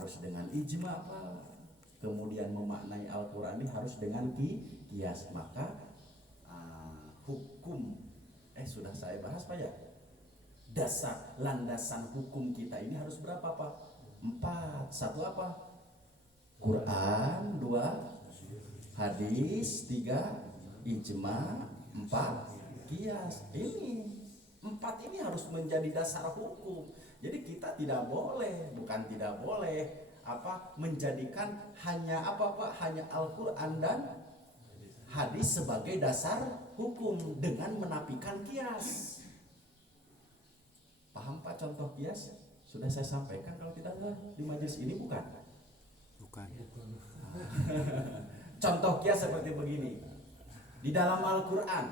harus dengan ijma apa. Kemudian memaknai Al-Quran ini harus dengan kias. Maka hukum sudah saya bahas Pak ya. Dasar landasan hukum kita ini harus berapa Pak? 4. Satu apa? Quran. 2 hadis. 3 ijma. 4 kias. Ini 4 ini harus menjadi dasar hukum. Jadi kita tidak boleh, bukan tidak boleh menjadikan hanya Pak? Hanya Al-Quran dan hadis sebagai dasar hukum dengan menafikan kias. Paham Pak contoh kias? Sudah saya sampaikan kalau tidak salah di majelis ini bukan? Bukan. Contoh kias seperti begini. Di dalam Al-Quran,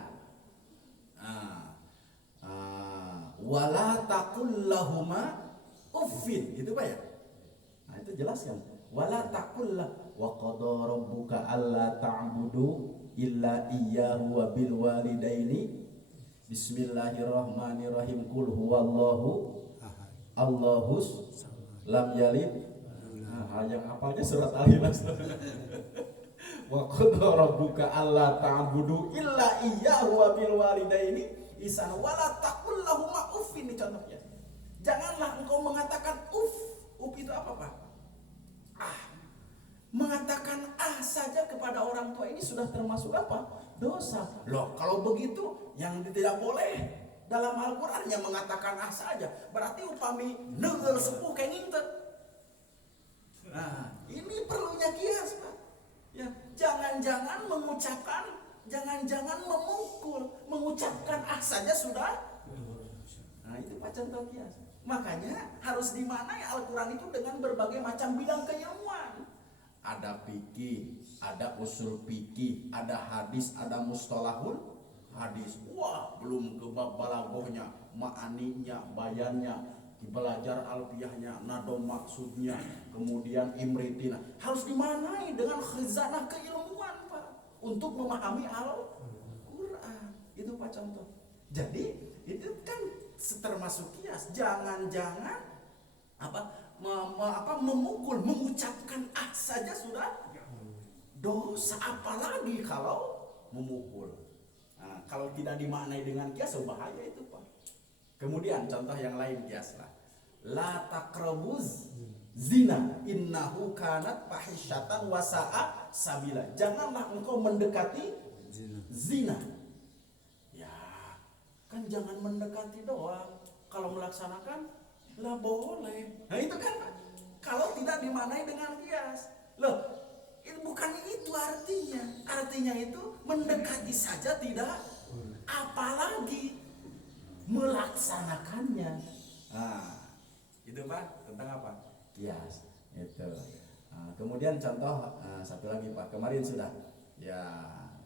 wala taqul lahuma uffin, gitu Pak ya? Nah itu jelas kan? Wala taqul wa qada rabbuka alla ta'budu illa iyyahu wa bil walidaini bismillahirrahmanirrahim qul huwallahu Allahus lam yalid. Yang hafalnya surat Al-Ikhlas. Wa qada rabbuka alla ta'budu illa iyyahu wa bil walidaini ihsana wala taqul lahuma uffin. Ini contohnya. Janganlah engkau mengatakan uff. Uff itu apa Pak? Mengatakan saja kepada orang tua ini sudah termasuk apa? Dosa. Loh, kalau begitu yang tidak boleh dalam Al-Quran yang mengatakan saja. Berarti upami neugel sepuh kayak ngintet. Nah, ini perlunya kias Pak. Ya, jangan-jangan mengucapkan, jangan-jangan memukul, mengucapkan saja sudah. Nah, itu Pak contoh kias. Makanya harus dimaknai Al-Quran itu dengan berbagai macam bidang keilmuan. Ada fikih, ada usul fikih, ada hadis, ada mustalahul hadis. Wah, belum ke bab balaghahnya, ma'aninya, bayannya, belajar alfiyahnya, nado maksudnya, kemudian imritina. Harus dimanai dengan khazanah keilmuan Pak untuk memahami Al-Quran. Itu Pak contoh. Jadi itu kan termasuk kias. Jangan-jangan memukul, mengucapkan saja sudah dosa, apalagi kalau memukul. Nah, kalau tidak dimaknai dengan kias bahaya itu Pak. Kemudian contoh yang lain kias lah. La taqrabuz zina innahu kanat fahisyatan wa sa'a sabila. Janganlah engkau mendekati zina. Ya, kan jangan mendekati doang. Kalau melaksanakan lah boleh. Nah itu kan kalau tidak dimaknai dengan kias. Loh, itu bukan itu artinya. Artinya itu mendekati saja tidak, apalagi melaksanakannya. Nah, itu Pak tentang apa? Kias. Itu. Nah, kemudian contoh satu lagi Pak. Kemarin sudah ya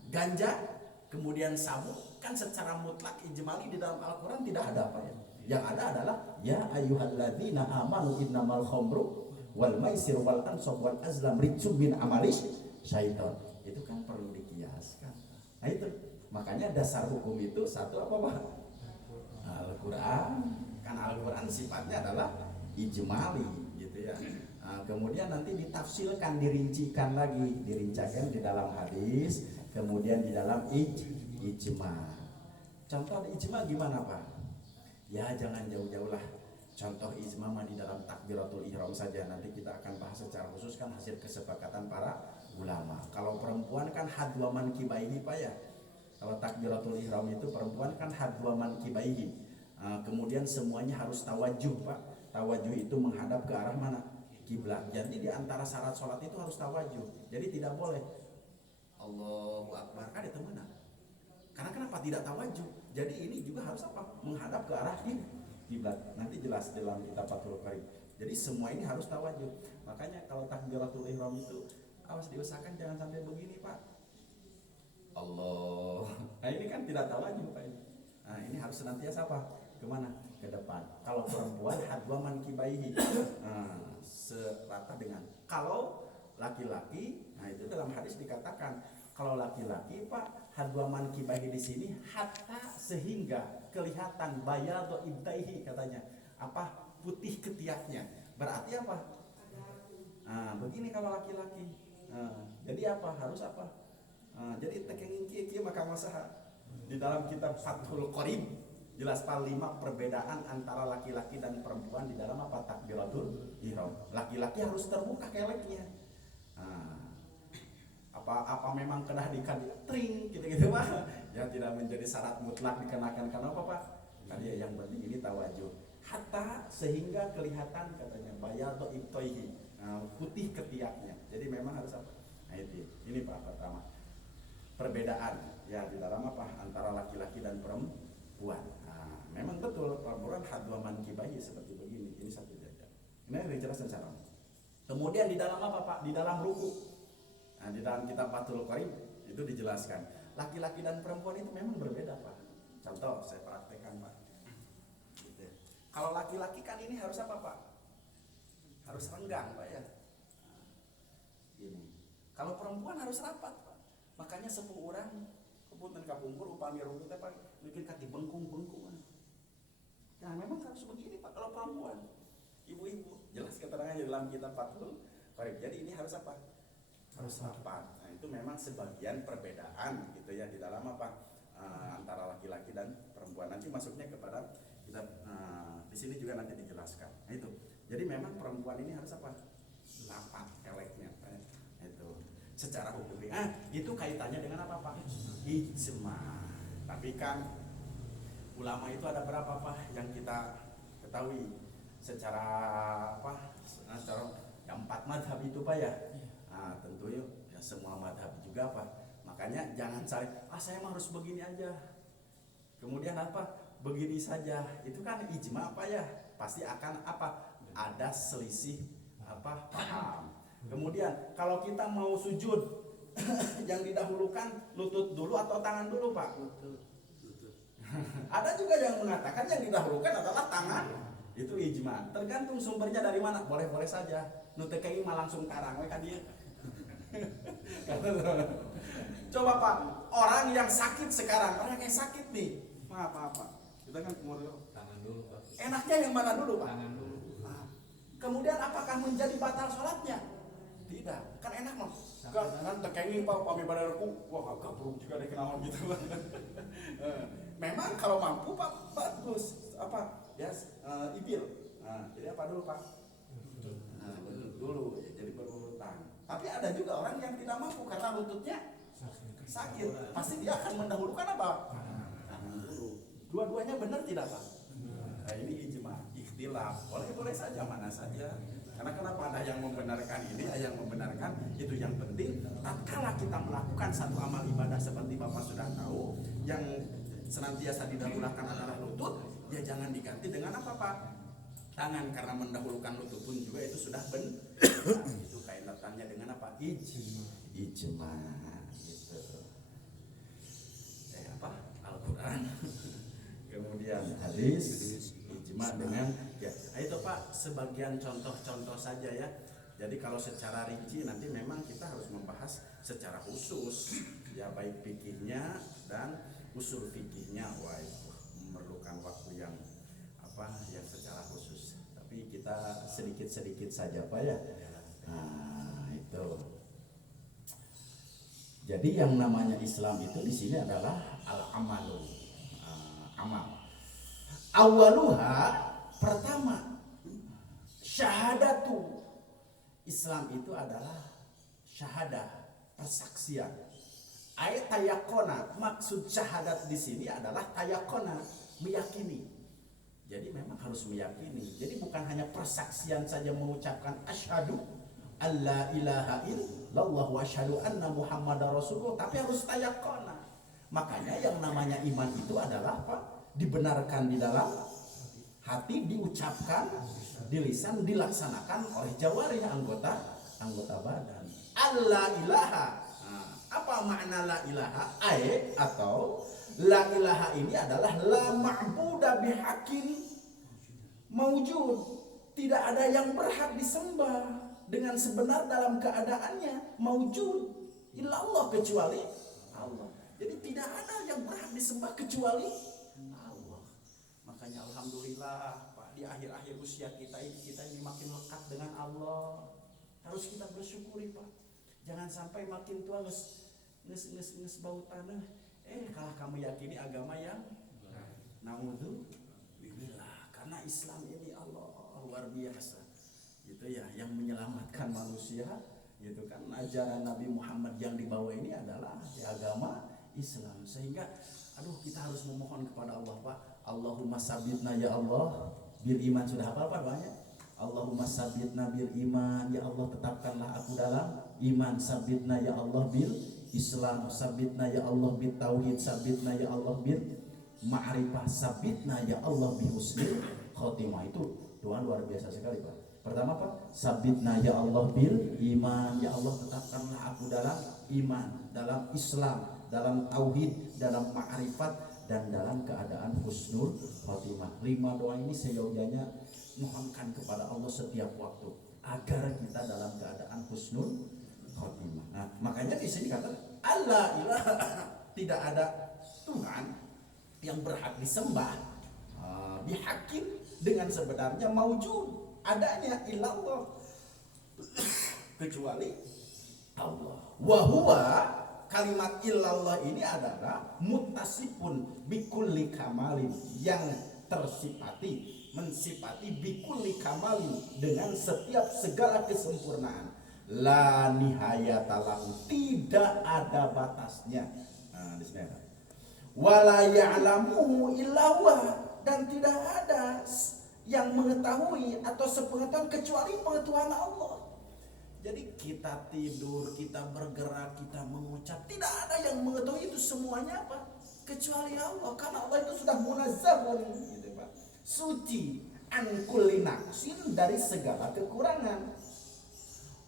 ganja, kemudian sabu kan secara mutlak ijmali di dalam Al-Quran tidak ada Pak ya. Yang ada adalah ya ayyuhalladzina amanu innamal khamru wal maisir wal ansab wal azlam rijsum min amalis syaiton. Itu kan perlu dikiaskan. Nah itu makanya dasar hukum itu satu apa Pak? Al-Quran. Kan Al-Quran sifatnya adalah ijmali gitu ya. Nah, kemudian nanti ditafsirkan, dirincikan lagi, dirincikan di dalam hadis, kemudian di dalam ijma. Contoh ijma gimana Pak? Ya jangan jauh-jauh lah. Contoh ijma di dalam takbiratul ihram saja. Nanti kita akan bahas secara khusus kan hasil kesepakatan para ulama. Kalau perempuan kan hadwa mankibaihi Pak ya. Kalau takbiratul ihram itu perempuan kan hadwa mankibaihi. Kemudian semuanya harus tawajuh Pak. Tawajuh itu menghadap ke arah mana? Kiblat. Jadi di antara syarat sholat itu harus tawajuh. Jadi tidak boleh Allahu Akbar kan itu mana? Karena kenapa tidak tawajuh? Jadi ini juga harus apa? Menghadap ke arah kiblat. Nanti jelas dalam kitab Fathul Qarib. Jadi semua ini harus tawajuh. Makanya kalau takbiratul ihram itu awas diusahakan jangan sampai begini Pak. Allah. Nah ini kan tidak tawajuh Pak ini. Nah ini harus senantiasa apa? Kemana? Ke depan. Kalau perempuan hadwa mankibaihi. Serata dengan. Kalau laki-laki, nah itu dalam hadis dikatakan kalau laki-laki Pak hadwa mankibaihi di sini hatta sehingga kelihatan bayadu ibtaihi katanya apa putih ketiaknya. Berarti apa? Begini kalau laki-laki. Jadi apa? Harus apa? Jadi tekengin kia maka masalah di dalam kitab Fathul Qorib jelas 5 perbedaan antara laki-laki dan perempuan di dalam apa takbiratul ihram. Laki-laki harus terbuka keleknya. Apa memang kena dikaditring gitu-gitu mah ya tidak menjadi syarat mutlak dikenakan karena apa Pak? Karena yang penting ini tawajuh. Hatta sehingga kelihatan katanya bayadu ibtoihi, putih ketiaknya. Jadi memang harus apa? Nah ini Pak pertama. Perbedaan ya di dalam apa antara laki-laki dan perempuan. Memang betul perempuan hadwa mankibahi seperti begini. Ini satu jajar. Ini dijelaskan secara. Kemudian di dalam apa Pak? Di dalam ruku. Di dalam kitab Fathul Qorib itu dijelaskan laki-laki dan perempuan itu memang berbeda Pak. Contoh saya praktekkan Pak. Gitu. Kalau laki-laki kan ini harus apa Pak? Harus renggang Pak ya. Ini. Kalau perempuan harus rapat Pak. Makanya 10 orang kepunten kapungkur upami ruku teh Pak bikin kaki bengkung-bengkung. Nah memang harus begini Pak kalau perempuan. Ibu-ibu jelas keterangannya dalam kitab Fathul Qorib. Jadi ini harus apa? Harus rapat. Nah itu memang sebagian perbedaan gitu ya di dalam apa antara laki-laki dan perempuan. Nanti masuknya kepada kita di sini juga nanti dijelaskan. Nah itu. Jadi memang perempuan ini harus apa? Rapat keleknya. Nah, itu secara hukum. Itu kaitannya dengan apa Pak? Ijma. Tapi kan ulama itu ada berapa Pak yang kita ketahui secara apa? Secara yang 4 mazhab itu Pak ya. Tentunya ya semua madhab juga Pak. Makanya jangan saya mah harus begini aja. Kemudian apa? Begini saja. Itu kan ijma apa ya? Pasti akan apa? Ada selisih apa? Paham. Kemudian kalau kita mau sujud yang didahulukan lutut dulu atau tangan dulu Pak? Lutut. Ada juga yang mengatakan yang didahulukan adalah tangan. Itu ijma. Tergantung sumbernya dari mana. Boleh-boleh saja. Nu teu kayaknya mah langsung karang we ka dieu. Coba Pak, orang yang sakit sekarang, orang yang sakit nih, maaf Pak, kita kan tangan dulu Pak. Enaknya yang mana dulu Pak? Tangan dulu. Kemudian apakah menjadi batal sholatnya? Tidak, kan enak loh. Kan tekengin Pak, pami badanku, wah gabruk juga deh kenaon gitu. Memang kalau mampu Pak bagus, apa? Ya ibil. Jadi apa dulu Pak? Dulu, ya, jadi berurutan. Tapi ada juga orang yang tidak mampu karena lututnya sakit. Pasti dia akan mendahulukan apa? Tangan dulu. Dua-duanya benar tidak Pak? Nah, ini ijma, ikhtilaf. Boleh saja mana saja. Karena kenapa ada yang membenarkan ini, ada yang membenarkan itu yang penting. Tatkala kita melakukan satu amal ibadah seperti Bapak sudah tahu, yang senantiasa didahulukan adalah lutut, ya jangan diganti dengan apa Pak? Tangan, karena mendahulukan lutut pun juga itu sudah benar. Itu kaitannya dengan apa? Ijma gitu. Apa? Al-Quran. Kemudian hadis, ijma dengan ya. Itu Pak sebagian contoh-contoh saja ya. Jadi kalau secara rinci nanti memang kita harus membahas secara khusus ya, baik fikihnya dan usul fikihnya. Wah, memerlukan waktu yang apa yang secara khusus. Tapi kita sedikit-sedikit saja Pak ya. Nah, itu. Jadi yang namanya Islam itu di sini adalah al-amalu. Amal. Awaluha pertama syahadatu. Islam itu adalah syahadah, persaksian. Ayat tayakona, maksud syahadat di sini adalah tayakona, meyakini. Jadi memang harus meyakini. Jadi bukan hanya persaksian saja mengucapkan asyhadu alla ilaha illallah wa asyhadu anna muhammadar rasulullah, tapi harus tayakona. Makanya yang namanya iman itu adalah apa? Dibenarkan di dalam hati, diucapkan di lisan, dilaksanakan oleh jawari anggota badan. Alla ilaha. Apa makna la ilaha? Atau la ilaha ini adalah la ma'buda bihaqqin maujud. Tidak ada yang berhak disembah dengan sebenar dalam keadaannya maujud illallah, kecuali Allah. Jadi tidak ada yang berhak disembah kecuali Allah. Makanya alhamdulillah Pak, di akhir-akhir usia kita ini makin lekat dengan Allah. Harus kita bersyukuri Pak. Jangan sampai makin tua nges bau tanah. Kalau kamu yakini agama yang naudzubillah, karena Islam ini Allah luar biasa. Itu ya yang menyelamatkan manusia, gitu kan. Ajaran Nabi Muhammad yang dibawa ini adalah agama Islam. Sehingga kita harus memohon kepada Allah Pak. Allahumma sabitna ya Allah bil iman. Sudah hafal Pak doanya? Allahumma sabitna bil iman, ya Allah tetapkanlah aku dalam iman. Sabitna ya Allah bil Islam, sabitna ya Allah bil tauhid, sabitna ya Allah bil ma'rifah, sabitna ya Allah bi husnil khotimah. Itu doa luar biasa sekali Pak. Pertama Pak, sabitna ya Allah bil iman, ya Allah tetapkanlah aku dalam iman, dalam Islam, dalam tauhid, dalam ma'rifat, dan dalam keadaan husnul khotimah. 5 doa ini seyogyanya mohonkan kepada Allah setiap waktu agar kita dalam keadaan husnul khotimah. Nah, makanya di sini kata Allah ilaha, tidak ada Tuhan yang berhak disembah bihakin dengan sebenarnya maujud adanya illallah kecuali Allah. Wahwa kalimat illallah ini adalah muttasifun bikulli kamalin, yang mensifati bikulli kamalin dengan setiap segala kesempurnaan. La nihayata lahu, tidak ada batasnya. Nah, di sini ada. Wala ya'lamuhu illa huwa, dan tidak ada yang mengetahui atau sepengetahuan kecuali pengetahuan Allah. Jadi kita tidur, kita bergerak, kita mengucap, tidak ada yang mengetahui itu semuanya apa? Kecuali Allah. Karena Allah itu sudah munazzahun, gitu Pak. Suci an kulli naqsin, dari segala kekurangan.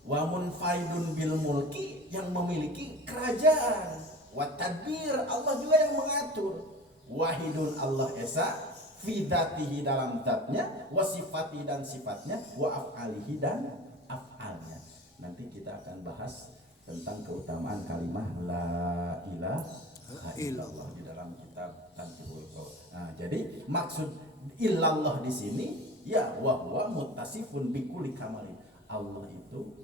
Wa munfaidun bil mulki, yang memiliki kerajaan. Wa tadbir, Allah juga yang mengatur. Wahidun, Allah esa fi dzatihi, dalam zatnya, wa sifati, dan sifatnya, wa af'alihi, dan af'alnya. Nanti kita akan bahas tentang keutamaan kalimat la ilaha illallah di dalam kitab Tanbihul Qaul. Nah, jadi maksud illallah di sini ya wa huwa muttasifun bikulli kamalin. Allah itu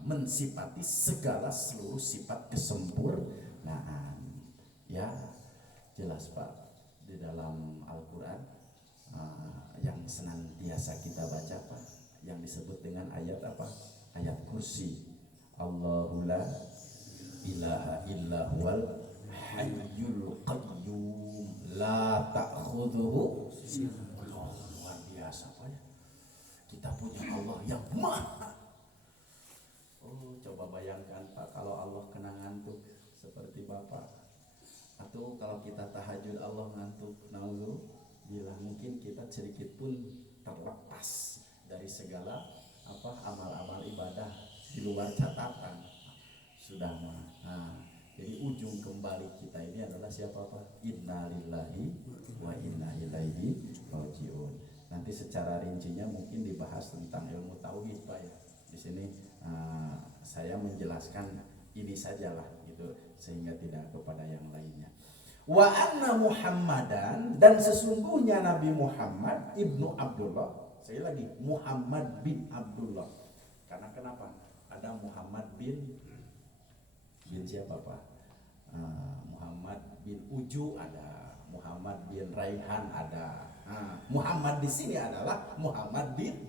mensifati segala seluruh sifat kesempurnaan. Ya, jelas Pak, di dalam Al-Qur'an yang senantiasa kita baca Pak, yang disebut dengan ayat apa? Ayat kursi. Allahu la ilaha illa huwal hayyul qayyum la ta'khudhuhu sinatun. Luar biasa Pak ya. Kita punya Allah yang maha. Coba bayangkan Pak, kalau Allah kena ngantuk seperti Bapak, atau kalau kita tahajud Allah ngantuk, naudzubillah, mungkin kita sedikit pun terlepas dari segala amal-amal ibadah di luar catatan sudah mah. Nah, jadi ujung kembali kita ini adalah siapa Pak? Inna lillahi wa inna ilaihi rajiun. Nanti secara rincinya mungkin dibahas tentang ilmu tauhid Pak ya. Di sini saya menjelaskan ini sajalah gitu, sehingga tidak kepada yang lainnya. Wa anna Muhammadan, dan sesungguhnya Nabi Muhammad ibnu Abdullah. Sekali lagi, Muhammad bin Abdullah. Karena kenapa? Ada Muhammad bin siapa Pak? Muhammad bin Uju ada, Muhammad bin Raihan ada. Muhammad di sini adalah Muhammad bin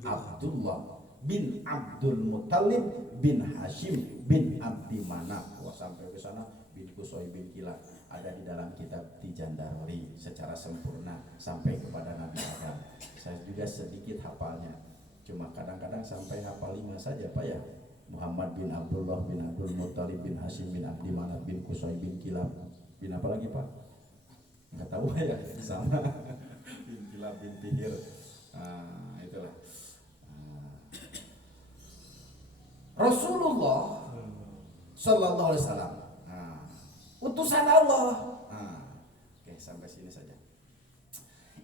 Abdullah bin Abdul Muttalib bin Hashim bin Abdi Manaf. Wah, sampai ke sana bin Kusoi bin Kilab ada di dalam kitab Tijan Daruri secara sempurna sampai kepada Nabi Adam. Saya juga sedikit hafalnya, cuma kadang-kadang sampai hafal 5 saja Pak ya. Muhammad bin Abdullah bin Abdul Muttalib bin Hashim bin Abdi Manaf bin Kusoi bin Kilab bin apa lagi Pak? Nggak tahu ya, sama bin Kilab bin Fihir. Itulah. Rasulullah Sallallahu Alaihi Wasallam, utusan Allah. Oke, sampai sini saja.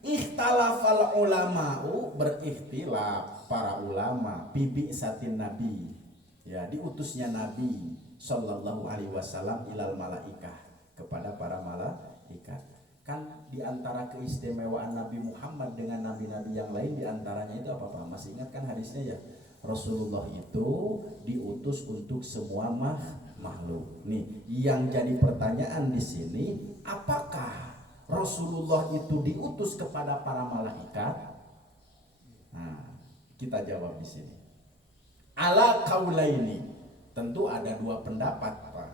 Ikhtalafal ulama'u, berikhtilaf para ulama, bibi satin Nabi, ya, diutusnya Nabi Sallallahu Alaihi Wasallam ilal malaikah, kepada para malaikat. Kan diantara keistimewaan Nabi Muhammad dengan nabi-nabi yang lain diantaranya itu apa Pak? Masih ingat kan hadisnya ya? Rasulullah itu diutus untuk semua makhluk. Nih, yang jadi pertanyaan di sini, apakah Rasulullah itu diutus kepada para malaikat? Nah, kita jawab di sini. Ala qaulaini. Tentu ada dua pendapat, Pak.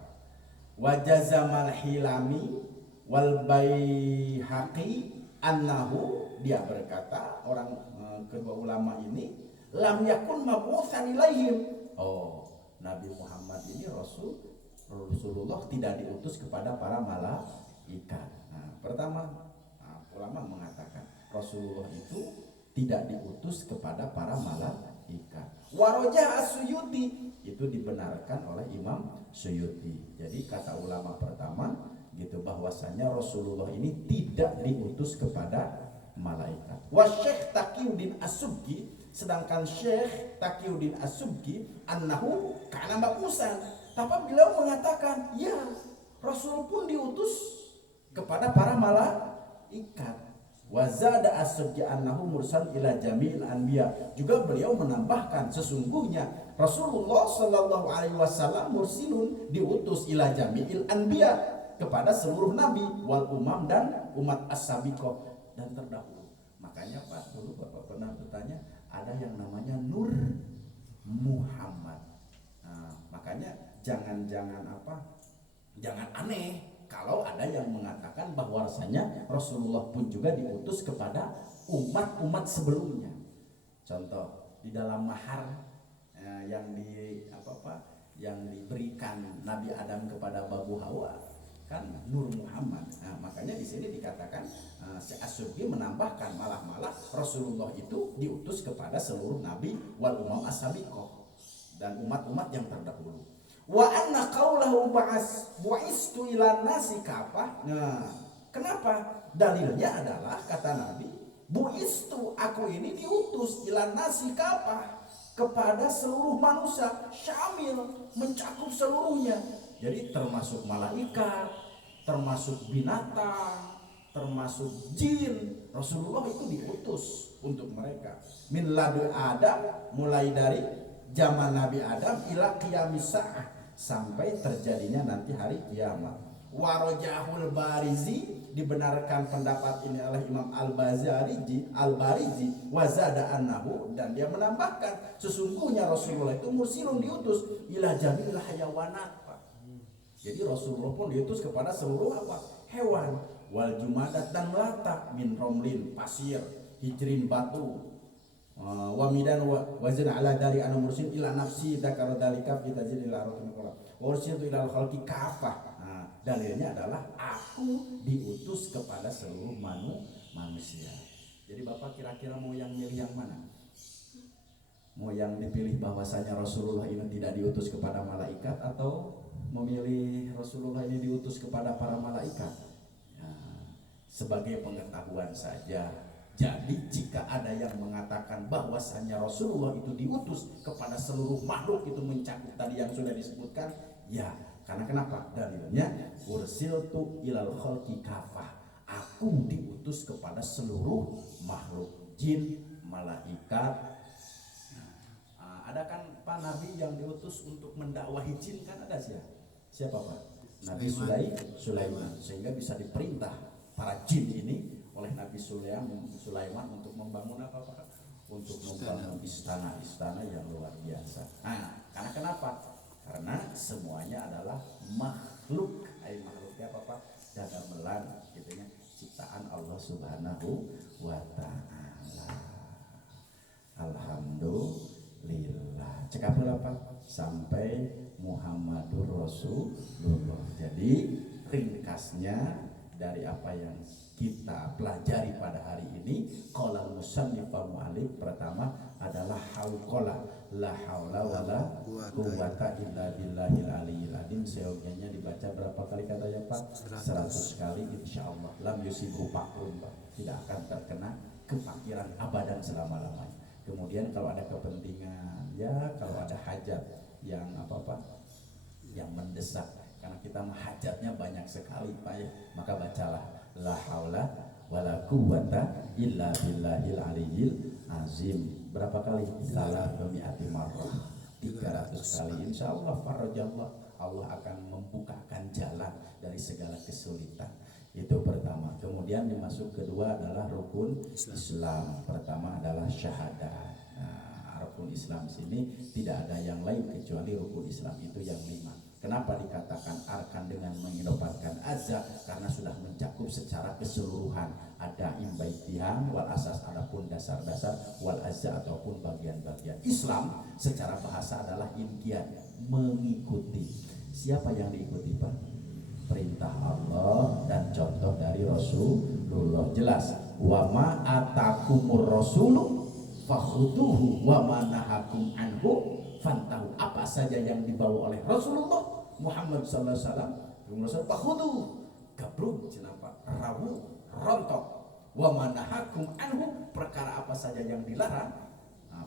Wajazamal Hilami wal Baihaqi annahu, dia berkata, orang kedua ulama ini, lam yakun mab'utsan ilaihim. Oh, Nabi Muhammad ini Rasulullah tidak diutus kepada para malaikat. Nah, pertama, ulama mengatakan Rasulullah itu tidak diutus kepada para malaikat. Warojah as-Suyuti, itu dibenarkan oleh Imam Suyuti. Jadi kata ulama pertama gitu, bahwasanya Rasulullah ini tidak diutus kepada malaikat. Wa Syekh Taqiyuddin As-Subki, sedangkan Syekh Taqiyuddin As-Subki annahu kana mab'usan, tapi beliau mengatakan ya Rasul pun diutus kepada para malaikat. Wa zada As-Subki annahu mursal ila jami'il anbiya, juga beliau menambahkan sesungguhnya Rasulullah sallallahu alaihi wasallam mursilun, diutus ila jami'il anbiya, kepada seluruh nabi wal umam dan umat as-sabiqah dan terdahulu. Makanya Pak, dulu Bapak pernah bertanya, ada yang namanya Nur Muhammad. Nah, makanya jangan aneh kalau ada yang mengatakan bahwasanya Rasulullah pun juga diutus kepada umat-umat sebelumnya. Contoh di dalam mahar yang diberikan Nabi Adam kepada Babu Hawa kan Nur Muhammad. Nah, makanya di sini dikatakan Syekh As-Subki menambahkan malah Rasulullah itu diutus kepada seluruh nabi wal umam as-sabiqah dan umat-umat yang terdahulu. Wa anna qaulahu bu'istu ila nasi kafah. Nah, kenapa? Dalilnya adalah kata Nabi, bu'istu, aku ini diutus ila nasi kafah, kepada seluruh manusia, syamil, mencakup seluruhnya. Jadi termasuk malaikat, termasuk binatang, termasuk jin. Rasulullah itu diutus untuk mereka. Min ladu Adam, mulai dari zaman Nabi Adam ila qiyamis sa'ah, sampai terjadinya nanti hari kiamat. Warojahul Barizi, dibenarkan pendapat ini oleh Imam Al-Barizi, wazada annahu, dan dia menambahkan sesungguhnya Rasulullah itu mursilun, diutus ila jamil hayawanat. Jadi Rasulullah pun diutus kepada seluruh hewan, wal jumadat, dan melata, min romlin, pasir, hijrin, batu, wamidan wazin ala dari anu mursil ila nafsi dakar dalika fi tajil ila rokin qura ursil ila khalqi kafah. Nah, dalilnya adalah aku diutus kepada seluruh manusia. Jadi Bapak kira-kira mau yang milih yang mana? Mau yang dipilih bahwasanya Rasulullah ini tidak diutus kepada malaikat, atau memilih Rasulullah ini diutus kepada para malaikat? Ya, sebagai pengetahuan saja. Jadi jika ada yang mengatakan bahwasanya Rasulullah itu diutus kepada seluruh makhluk, itu mencakup tadi yang sudah disebutkan, ya. Karena kenapa? Dalilnya ursiltu ilal khalqi kafah, aku diutus kepada seluruh makhluk, jin, malaikat. Ada kan Pak Nabi yang diutus untuk mendakwahi jin, kan ada siapa Pak? Nabi Sulaiman, sehingga bisa diperintah para jin ini oleh Nabi Sulaiman untuk membangun apa Pak? Untuk membangun istana-istana yang luar biasa. Nah, karena kenapa? Karena semuanya adalah makhluk. Makhluknya apa Pak? Dagamelan, gitu ya, ciptaan Allah Subhanahu wa Ta'ala. Alhamdulillah. Cekap apa? Sampai Muhammadur Rasulullah. Jadi ringkasnya dari apa yang kita pelajari pada hari ini, qala musannif mu'allif, pertama adalah hauqala, la haula wala quwwata illa billahil aliyyil azim. Seyogianya dibaca berapa kali katanya Pak? 100 kali insyaallah. Lam yusibu faqrun, tidak akan terkena kefakiran abadan selama-lamanya. Kemudian kalau ada kepentingan, ya kalau ada hajat yang yang mendesak, karena kita hajatnya banyak sekali Pak ya, maka bacalah La haula wala quwwata illa billahil aliyyil azim. Berapa kali? Salatami'ati marrah, 300 kali. Insya Allah farajallah, Allah akan membukakan jalan dari segala kesulitan. Itu pertama. Kemudian dimasuk kedua adalah rukun Islam. Pertama adalah syahadat. Nah, rukun Islam sini tidak ada yang lain kecuali rukun Islam itu yang 5. Kenapa dikatakan arkan dengan mengidobatkan azza? Karena sudah mencakup secara keseluruhan. Ada imbaitihan wal asas, adapun dasar-dasar, wal azza ataupun bagian-bagian. Islam secara bahasa adalah inqiyad, mengikuti. Siapa yang diikuti, Pak? Perintah Allah dan contoh dari Rasulullah. Jelas. Wa ma atakumur rasulu fakhuduhu wa ma nahakum anhu fantahu. Apa saja yang dibawa oleh Rasulullah Muhammad sallallahu alaihi wasallam fakhuduhu, gabrung cenapa rawu rontok, wa ma nahakum anhu, perkara apa saja yang dilarang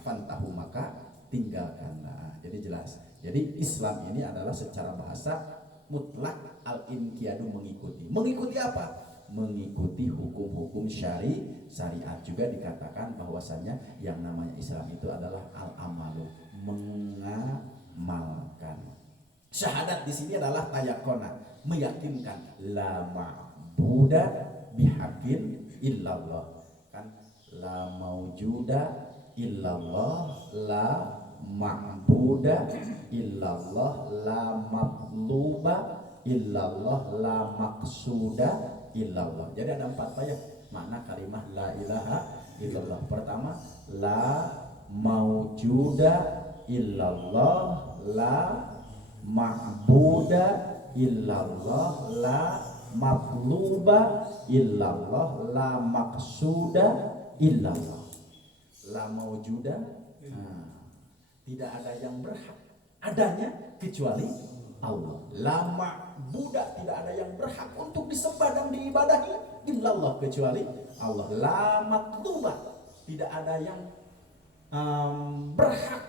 fantahu maka tinggalkanlah. Jadi jelas. Jadi Islam ini adalah secara bahasa mutlak al-inqiyadu, mengikuti. Mengikuti apa? Mengikuti hukum-hukum syariat. Juga dikatakan bahwasanya yang namanya Islam itu adalah al-amalu, mengamalkan. Syahadat di sini adalah tayakona, meyakinkan la ma'buda bihaqqin illallah. Kan la maujuda illallah, la ma'buda illallah, la matluba illallah, la maqsuda illallah. Jadi ada 4 ayat makna kalimat la ilaha illallah. Pertama, la maujuda illallah, la ma'buda illallah, la matluba illallah, la maqsuda illallah. La maujuda, tidak ada yang berhak adanya kecuali Allah. La ma'buda, tidak ada yang berhak untuk disembah dan diibadahi illallah kecuali Allah. La matluba, tidak ada yang berhak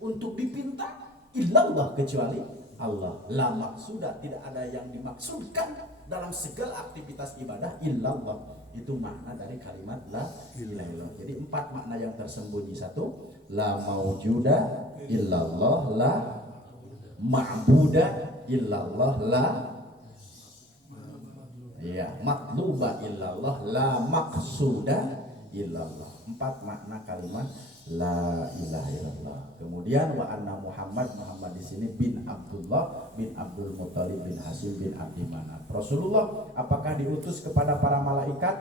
untuk dipinta illallah kecuali Allah. La maqsuda, tidak ada yang dimaksudkan dalam segala aktivitas ibadah illallah. Itu makna dari kalimat la ilaha illallah. Jadi 4 makna yang tersembunyi. 1, la maujuda illallah, la ma'buda illallah, la matluba illallah, la maqsuda illallah. 4 makna kalimat la ilaha illallah. Kemudian wa anna Muhammad di sini bin Abdullah bin Abdul Muthalib bin Hasim bin Abdi Manaf. Rasulullah apakah diutus kepada para malaikat?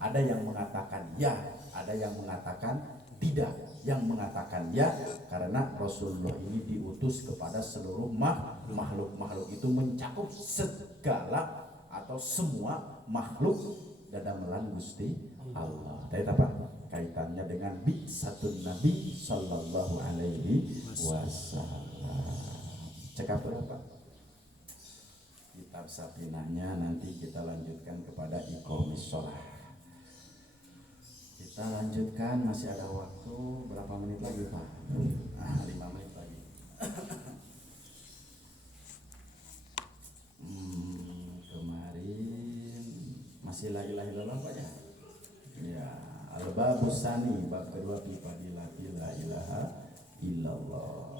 Ada yang mengatakan ya, ada yang mengatakan tidak. Yang mengatakan ya karena Rasulullah ini diutus kepada seluruh makhluk itu mencakup segala atau semua makhluk dadamelan Gusti Allah. Tadi apa kaitannya dengan bi'satun Nabi sallallahu alaihi wasallam. Cekap berapa? Kitab Safinahnya nanti kita lanjutkan kepada iqamis shalah. Kita lanjutkan, masih ada waktu berapa menit lagi, Pak? 5 menit lagi. Kemarin masih la ilaha illallah Pak ya? Ya, al-babus sani, bab kedua fi fadilati la ilaha illallah.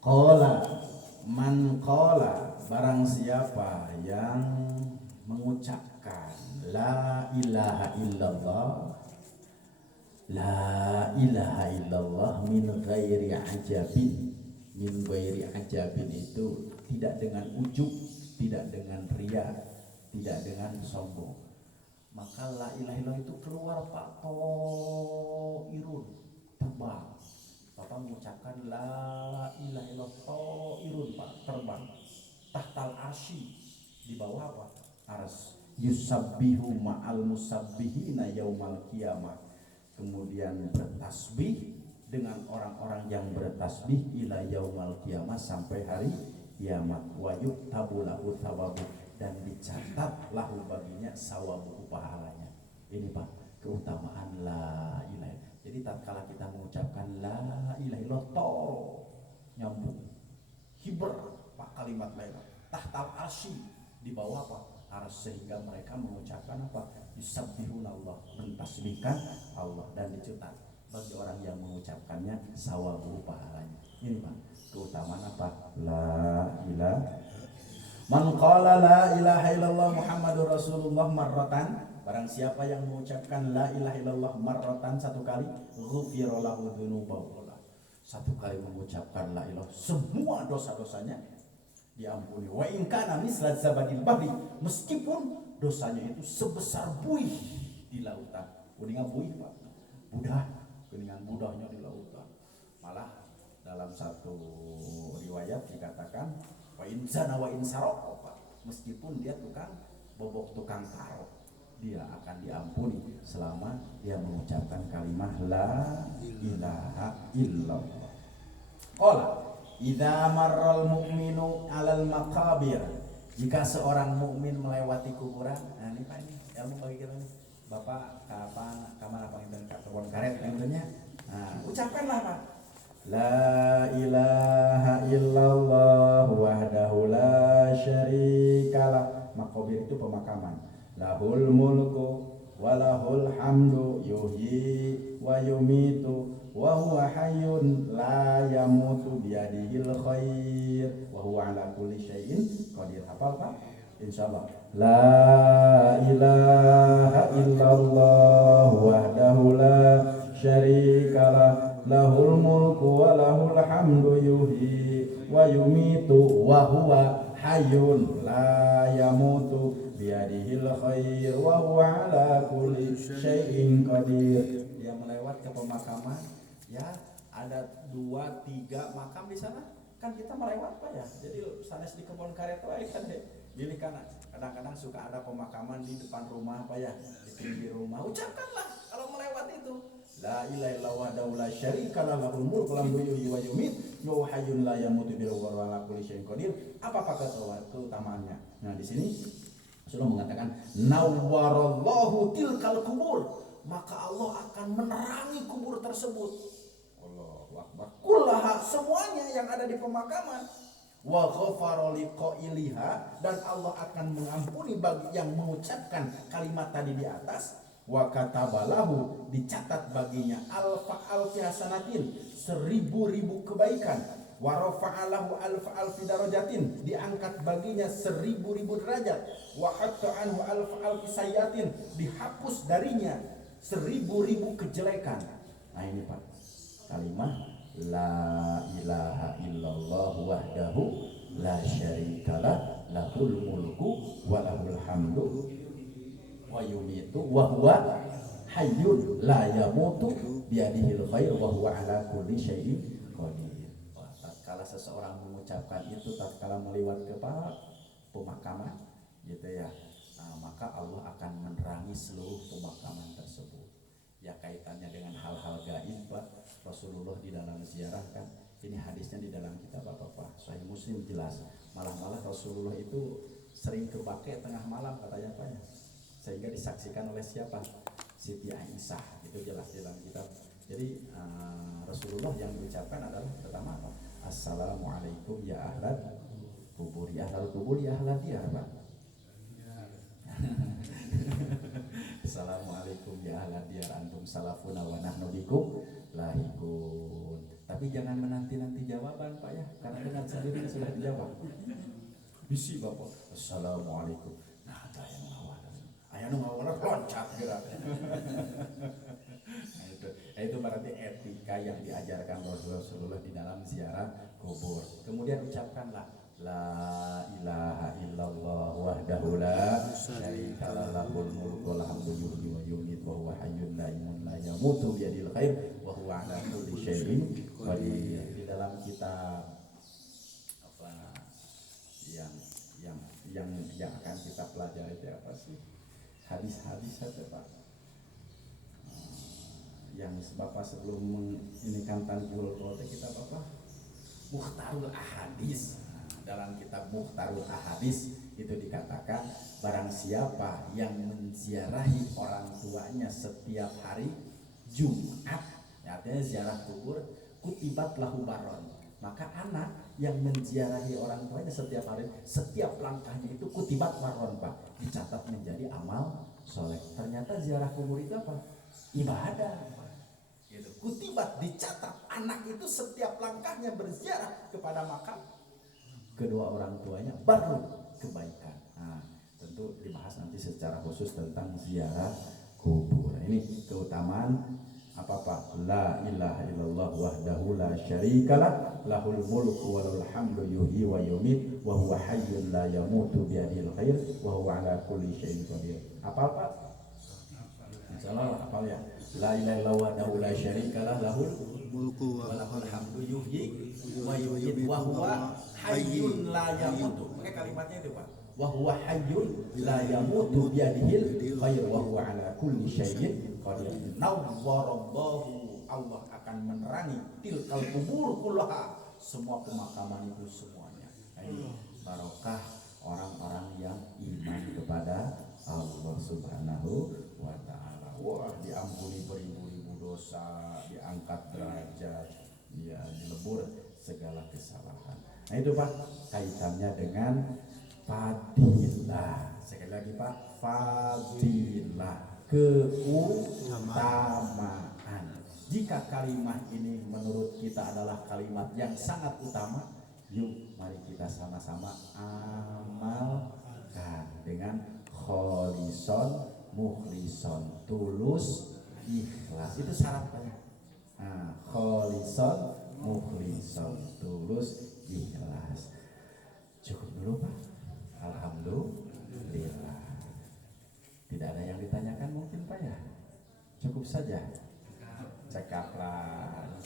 Qala man qala, barang siapa yang mengucapkan la ilaha illallah, la ilaha illallah min ghairi ajabin. Min ghairi ajabin itu tidak dengan ujub, tidak dengan riya, tidak dengan sombong. Maka la ilaha illallah itu keluar Pak irun, terbang. Bapak mengucapkan la ilaha illallah irun Pak, terbang. Tahtal arsy, di bawah apa? Ars. Yusabbihu ma'al musabbihina yaumal qiyamah. Kemudian bertasbih dengan orang-orang yang bertasbih ila yaumal qiyamah, sampai hari kiamat. Wa yuktabu lahu thawabu, dan dicatat lahu baginya sawabu, pahalanya. Ini Pak, keutamaan la ilaha. Jadi tatkala kita mengucapkan la ilaha illallah nyambung hiber pak kalimat la ilaha tahtal arsy, di bawah apa arsy, sehingga mereka mengucapkan apa yusabbihunallah, mentasbihkan Allah, dan dicatat bagi orang yang mengucapkannya sawabu pahalanya. Ini Pak keutamaan apa la ilaha. Man qala la ilaha illallah Muhammadur Rasulullah marratan, barang siapa yang mengucapkan la ilaha illallah marratan satu kali, ghufira lahu dzunubahu, satu kali mengucapkan la ilaha semua dosa-dosanya diampuni. Wa in kana misla zabadil bahri, meskipun dosanya itu sebesar buih di lautan. Kuningan buih Pak, budah, kuningan budahnya di lautan. Malah dalam satu riwayat dikatakan wa in zana wa in saraq, meskipun dia tukang bobok, tukang karo, dia akan diampuni selama dia mengucapkan kalimat la ilaha illallah. Qala idza marral mu'minu 'alal maqabir, jika seorang mukmin melewati kuburan. Nah ini Pak, ini ilmu bagi kita nih. Bapak kapan kamar apa yang ke kebun karet namanya. Nah, ucapkanlah Pak. La ilaha illallah wahdahu la syarikalah. Maqabir itu pemakaman. Lahul mulku walahul hamdu yuhyi wa yumitu wa huwa hayyun la yamutu biyadihil khair wa huwa ala kulli syai'in qadir. Hafal Pak? Insyaallah. La ilaha illallah wahdahu la syarikalah lahul mulku wa lahul hamdu yuhyi wa yumitu wa huwa hayyun la yamutu biyadihil khair wa huwa ala kulli syai'in qadir. Dia melewat ke pemakaman, ya ada 2-3 makam di sana, kan kita melewat Pak ya. Jadi sanes di kebun karet wae kan pilih kan, kadang-kadang suka ada pemakaman di depan rumah Pak ya, di pinggir rumah. Ucapkanlah kalau melewat itu la ilaha illallah wahdahu la syarikalah lahul mulku wa lahul yuhyi wa yumiit wa huwa hayyun la yamutu wa huwa ala kulli syai'in qadir. Apa keutamaannya? Nah di sini Rasulullah mengatakan nawwarallahu tilkal kubur, maka Allah akan menerangi kubur tersebut. Allahu akbar. Kullaha, semuanya yang ada di pemakaman. Wa ghafara liqailiha, dan Allah akan mengampuni bagi yang mengucapkan kalimat tadi di atas. Wa katabalahu, dicatat baginya alfi hasanatin, 1000 kebaikan. Wa rafa'alahu alfi darajatin, diangkat baginya 1000 derajat. Wa hatta anhu alfi sayyatin, dihapus darinya 1000 kejelekan. Nah ini Pak kalimat la ilaha illallah wahdahu la syarikalah lahul mulku wa lahul hamdu wa yumitu wa huwa hayyun la yamutu biyadihil khair wa huwa ala kulli syai'in qadir. Tatkala seseorang mengucapkan itu, tatkala melewat ke pemakaman gitu ya, maka Allah akan menerangi seluruh pemakaman tersebut. Ya kaitannya dengan hal-hal gaib Pak. Rasulullah di dalam ziarah kan, ini hadisnya di dalam kitab Bapak Sahih Muslim jelas. Malah Rasulullah itu sering kebake tengah malam katanya Pak ya, sehingga disaksikan oleh siapa? Siti Aisyah, itu jelas di dalam kitab. Jadi Rasulullah yang diucapkan adalah pertama apa? Assalamualaikum ya ahlat kubur, ya ahlal kubur, ya ahlat diyar Pak. Assalamualaikum ya ahlat diyar antum salafuna wa nahnu bikum lahikun. Tapi jangan menanti-nanti jawaban Pak ya, karena dengan sendiri sudah dijawab. Bisi Bapak, assalamualaikum. Nah, ayah ngawal loncat gerak. Nah, itu berarti etika yang diajarkan Rasulullah di dalam ziarah kubur. Kemudian ucapkanlah la ilaha illallah wahdahu la syarikalah lahul mulku wa lahul yuhyi wa yumiitu wa huwa hayyun la yamutu biyadihil khair wa huwa ala kulli syai'in qadir. Di dalam kitab apa yang akan kita pelajari itu apa sih? Hadis-hadis saja Pak. Yang Bapak sebelum ini kan Tanjul Kote kita Bapak Mukhtarul Ahadis. dalam kitab Mukhtarul Ahadits itu dikatakan barang siapa yang menziarahi orang tuanya setiap hari Jumat, artinya ziarah kubur, kutibat lahu baron, maka anak yang menziarahi orang tuanya setiap hari, setiap langkahnya itu kutibat baron Pak, dicatat menjadi amal soleh. Ternyata ziarah kubur itu apa? Ibadah. Gitu. Kutibat, dicatat anak itu setiap langkahnya berziarah kepada makam kedua orang tuanya baru kebaikan. Nah, tentu dibahas nanti secara khusus tentang ziarah kubur. Ini keutamaan apa la ilaha illallah wahdahu la syarikalah lahul mulku wa lahul hamdu yuhyi wa yumiit wa huwa hayyun la yamutu bi yadihil khair wa huwa ala kulli syai'in qadir. Apa insyaallah hafal ya. La ilaha illallah wahdahu la syarikalah lahul mulku wa lahul hamdu yuhyi wa yumiit wa huwa hayyun la yamutu. Pakai kalimatnya itu Pak. Wa huwa hayyun la yamutu bi yadihil khair wa huwa ala kulli syai'in qadir. Nawwarallahu, Allah akan menerangi tilkal kubur kullaha, semua pemakaman itu semuanya. Ini barokah orang-orang yang iman kepada Allah Subhanahu wa taala. Wah, diampuni beribu-ribu dosa, diangkat derajat, ya dilebur segala kesalahan. Nah itu Pak, kaitannya dengan fadilah. Sekali lagi Pak, fadilah, keutamaan. Jika kalimat ini menurut kita adalah kalimat yang sangat utama, yuk mari kita sama-sama amalkan dengan kholison mukhlison, tulus ikhlas. Itu syaratnya. Nah, kholison mukhlison, tulus ikhlas. Cukup dulu Pak. Alhamdulillah. Tidak ada yang ditanyakan mungkin Pak ya? Cukup saja. Cekaplah.